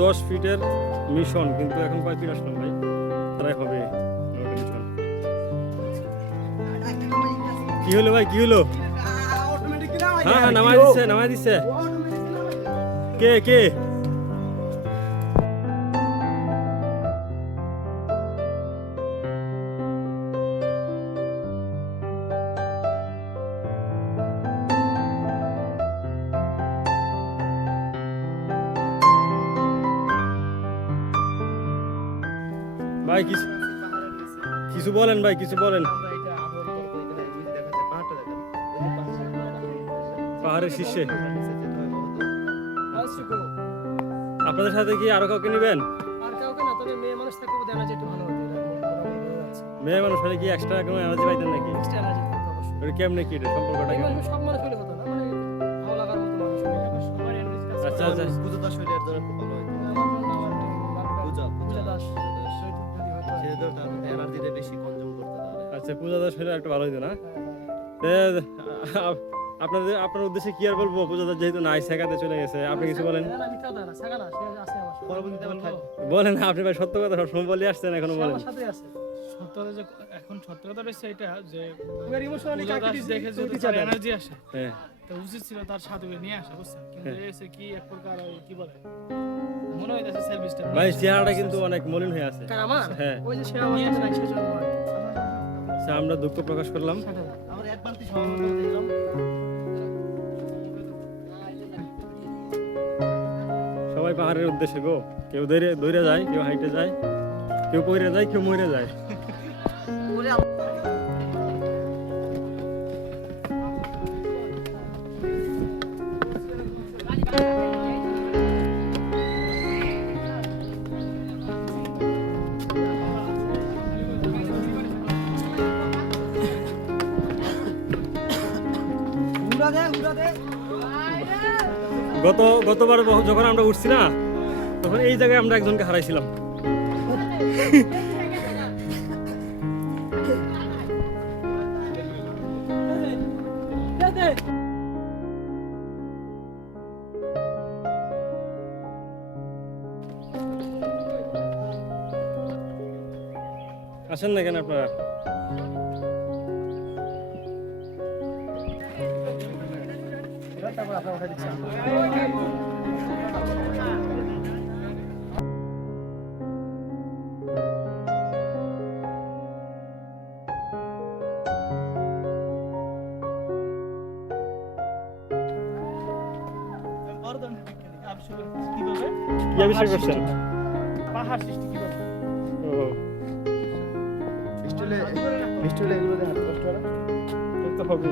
10 ফিটের মিশন, কিন্তু এখন প্রায় 30 আসলাম ভাই, তারাই হবে মিশন। কি হলো ভাই, কি হলো? হ্যাঁ হ্যাঁ, নামাই দিচ্ছে। কে কে? ভাই কিছু বলেন ভাই, কিছু বলেন। পাহাড়ের শীর্ষে আপনাদের সাথে কি আরো কাউকে নেবেন? আর কাউকে না, তবে মেয়ে মানুষ থাকলে বোধহয় এনার্জি একটু ভালো হতো। মেয়ে মানুষ হলে কি এক্সট্রা কোনো এনার্জি পাইতেন নাকি? এক্সট্রা এনার্জি থাকতো অবশ্যই। ওটা কেমনে কি, এটা সম্পর্কটা কেমন? সব মানুষ হলে হতো না, মানে ভালো লাগার মতো মানুষ হলে সবার এনার্জি আছে। আচ্ছা আচ্ছা, পূজা দাস হইলে এর জন্য খুব ভালো হইতো। পূজা দাস সেটা তো এনার্জিটা বেশি কনজিউম করতে পারে। আচ্ছা, পূজা দাস হলে একটু ভালো হইতো না? আপনার উদ্দেশ্যে কি আর বলবো, পূজা দাস যেহেতু নাই, শেখাতে চলে গেছে, আপনি কিছু বলেন। বলেন আপনি ভাই, সত্য কথা সবসময় বলে আসছেন, এখনো বলেন। এখন সত্য কথা রয়েছে এটা যে ইমোশনালি দেখে যদি তার এনার্জি আসে, হ্যাঁ, তো উচিত ছিল তার সাথে নিয়ে আসা, বুঝছেন? কিন্তু এসে কি এক প্রকার কি বলে, মনে হইতাছে সেলফ স্টেপ। ভাই চেহারাটা কিন্তু অনেক মলিন হয়ে আছে। আমার হ্যাঁ, ওই যে সে আমার সাথে নাই, সেজন্য আচ্ছা, আমরা দুঃখ প্রকাশ করলাম। আমরা এক বালতি সমাধান দিলাম। সবাই পাহাড়ের উদ্দেশ্যে গো, কেউ দৌড়ে যায়, কেউ হাইটে যায়, কেউ পইরে যায়, কেউ মরে যায়। গতবার যখন আমরা উঠছি না, তখন এই জায়গায় আমরা একজনকে হারাইছিলাম। আসেন না কেন আপনারা? কি আবিষ্কার করছেন? পাহাড় সৃষ্টি কিভাবে? মিষ্টি হলে এগুলো দেখা কষ্ট হয় না? তো হবে।